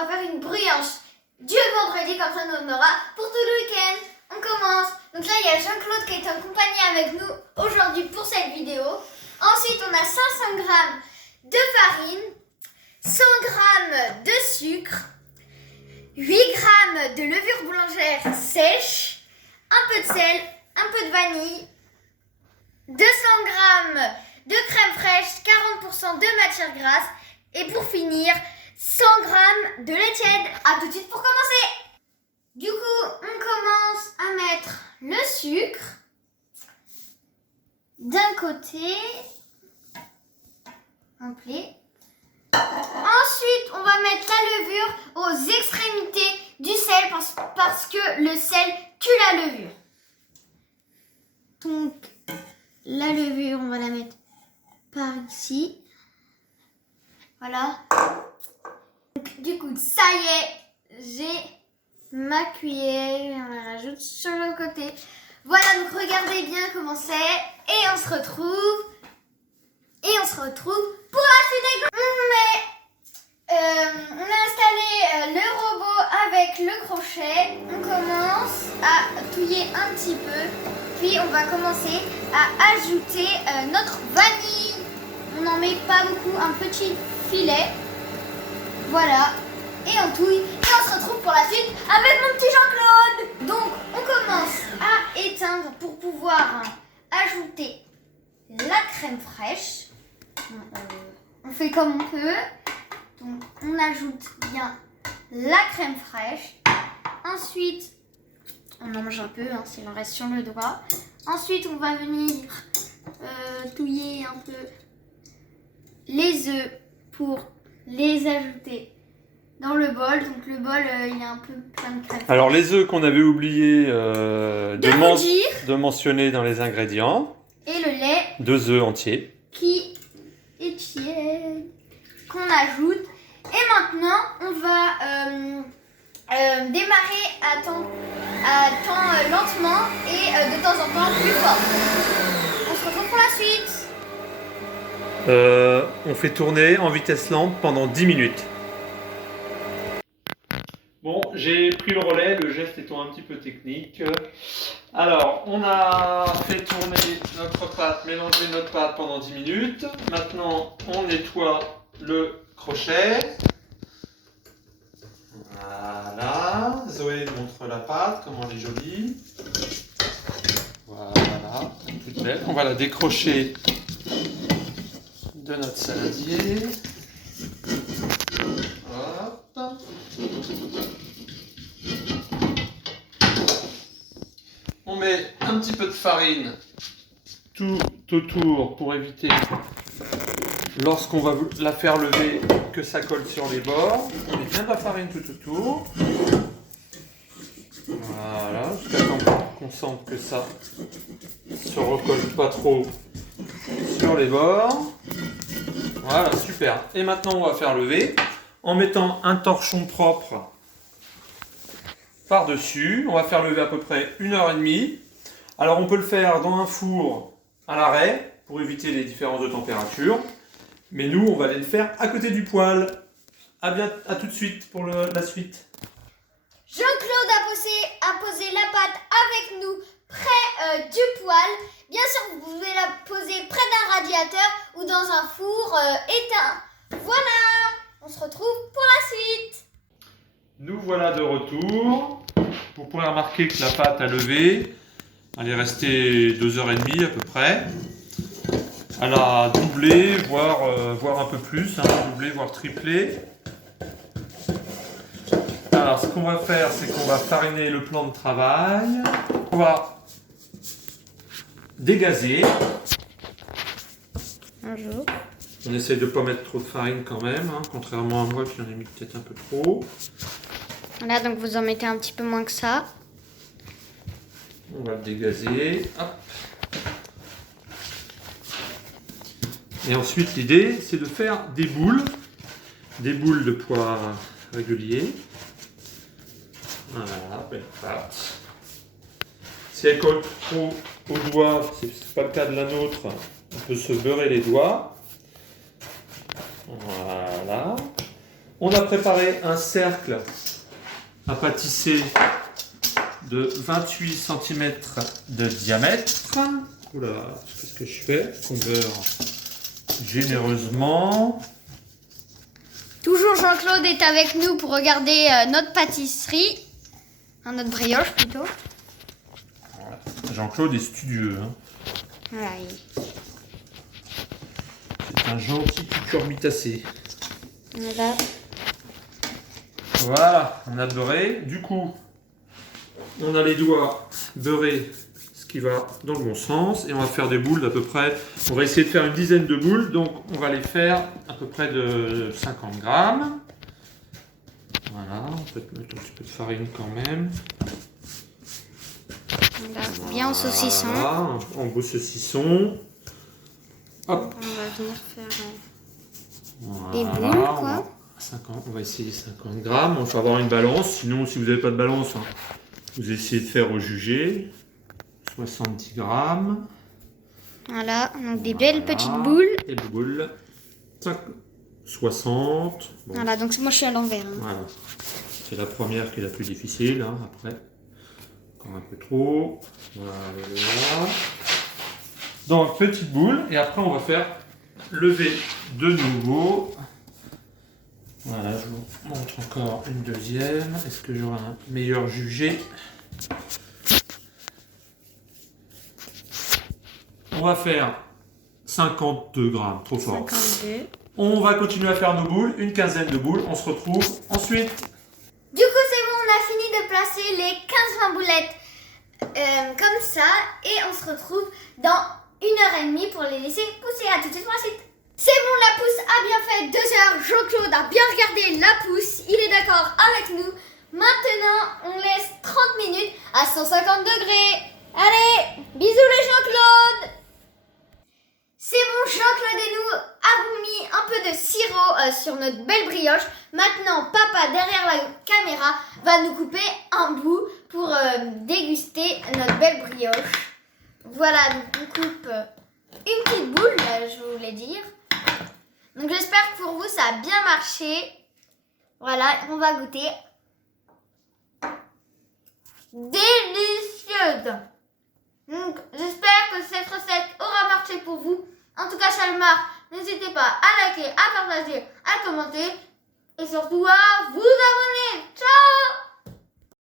va faire une brioche du vendredi, comme ça nous en aura pour tout le week-end. On commence. Donc là, il y a Jean-Claude qui est en compagnie avec nous aujourd'hui pour cette vidéo. Ensuite, on a 500 g de farine, 100 g de sucre, 8 g de levure boulangère sèche, un peu de sel, un peu de vanille, 200 g de crème fraîche, 40% de matière grasse et pour finir, 100 g de lait tiède. A tout de suite pour commencer. Du coup, on commence à mettre le sucre d'un côté, complet. Ensuite, on va mettre la levure aux extrémités du sel parce que le sel tue la levure. Donc, la levure, on va la mettre par ici. Voilà. Donc, du coup, ça y est, j'ai ma cuillère. On la rajoute sur le côté. Voilà, donc regardez bien comment c'est. Et on se retrouve. Pour la suite. On a installé le robot avec le crochet. On commence à touiller un petit peu. Puis on va commencer à ajouter notre vanille. On n'en met pas beaucoup, un petit filet. Voilà. Et on touille. Et on se retrouve pour la suite avec mon petit Jean-Claude. Donc on commence à éteindre pour pouvoir ajouter la crème fraîche. On fait comme on peut. Donc on ajoute bien la crème fraîche. Ensuite, on en mange un peu, s'il en reste sur le doigt. Ensuite, on va venir touiller un peu les œufs pour les ajouter dans le bol. Donc le bol, il est un peu plein de crème. Alors les œufs qu'on avait oublié de mentionner dans les ingrédients. Et le lait. 2 œufs entiers. Qui est tiède. Qu'on ajoute. Et maintenant, on va démarrer à temps lentement et de temps en temps plus fort. On se retrouve pour la suite. On fait tourner en vitesse lente pendant 10 minutes. Bon, j'ai pris le relais, le geste étant un petit peu technique. Alors, on a fait tourner notre pâte, mélanger notre pâte pendant 10 minutes. Maintenant, on nettoie le crochet. Voilà. Zoé montre la pâte, comment elle est jolie. Voilà, toute belle. On va la décrocher de notre saladier. Hop. On met un petit peu de farine tout autour pour éviter, lorsqu'on va la faire lever, que ça colle sur les bords. On met bien de la farine tout autour. Voilà, jusqu'à temps qu'on sente que ça se recolle pas trop sur les bords. Voilà, super. Et maintenant, on va faire lever en mettant un torchon propre par-dessus. On va faire lever à peu près 1h30. Alors, on peut le faire dans un four à l'arrêt pour éviter les différences de température. Mais nous, on va aller le faire à côté du poêle. À tout de suite pour la suite. Jean-Claude a posé la pâte avec nous près du poêle. Bien sûr, vous pouvez la poser près d'un radiateur ou dans un four éteint. Voilà, on se retrouve pour la suite. Nous voilà de retour. Vous pourrez remarquer que la pâte a levé. Elle est restée 2h30 à peu près. Elle a doublé, voire un peu plus, doublé, voire triplé. Alors, ce qu'on va faire, c'est qu'on va fariner le plan de travail. On va dégazer. Bonjour. On essaye de ne pas mettre trop de farine quand même, contrairement à moi qui en ai mis peut-être un peu trop. Voilà, donc vous en mettez un petit peu moins que ça. On va le dégazer. Hop. Et ensuite, l'idée, c'est de faire des boules de pois réguliers. Voilà, belle pâte. Si elle colle trop aux doigts, c'est pas le cas de la nôtre, on peut se beurrer les doigts. Voilà. On a préparé un cercle à pâtisser de 28 cm de diamètre. Oula, qu'est-ce que je fais? On beurre généreusement. Toujours Jean-Claude est avec nous pour regarder notre pâtisserie. Notre brioche plutôt. Voilà. Jean-Claude est studieux. Hein. Voilà. C'est un gentil cucurbitacé. Voilà. Voilà, on a beurré. Du coup, on a les doigts beurrés, ce qui va dans le bon sens. Et on va faire des boules d'à peu près. On va essayer de faire une dizaine de boules. Donc, on va les faire à peu près de 50 grammes. Voilà, on peut mettre un petit peu de farine quand même. Voilà, bien en saucisson. Voilà, en beau saucisson. Hop. On va venir faire Voilà, des boules, quoi. On va essayer 50 grammes. Il faut avoir une balance. Sinon, si vous n'avez pas de balance, hein, vous essayez de faire au jugé. 70 grammes. Voilà, donc des belles petites boules. Et boules. 60. Bon. Voilà, donc moi je suis à l'envers. Hein. Voilà. C'est la première qui est la plus difficile. Hein, après, encore un peu trop. Voilà. Donc, petite boule. Et après, on va faire lever de nouveau. Voilà, je vous montre encore une deuxième. Est-ce que j'aurai un meilleur jugé? On va faire 52 grammes, trop fort. 52. On va continuer à faire nos boules, une quinzaine de boules. On se retrouve ensuite. Du coup, c'est bon, on a fini de placer les 15-20 boulettes comme ça. Et on se retrouve dans 1h30 pour les laisser pousser. À tout de suite pour la suite. C'est bon, la pousse a bien fait 2 heures. Jean-Claude a bien regardé la pousse. Il est d'accord avec nous. Maintenant, on laisse 30 minutes à 150 degrés. Allez, bisous les Jean-Claude. C'est bon, Jean-Claude et nous avons mis un peu de sirop sur notre belle brioche. Maintenant, papa, derrière la caméra, va nous couper un bout pour déguster notre belle brioche. Voilà, donc on coupe une petite boule, je voulais dire. Donc j'espère que pour vous, ça a bien marché. Voilà, on va goûter. Délicieuse! Donc j'espère que cette recette aura marché pour vous. En tout cas, ça le marque. N'hésitez pas à liker, à partager, à commenter et surtout à vous abonner. Ciao!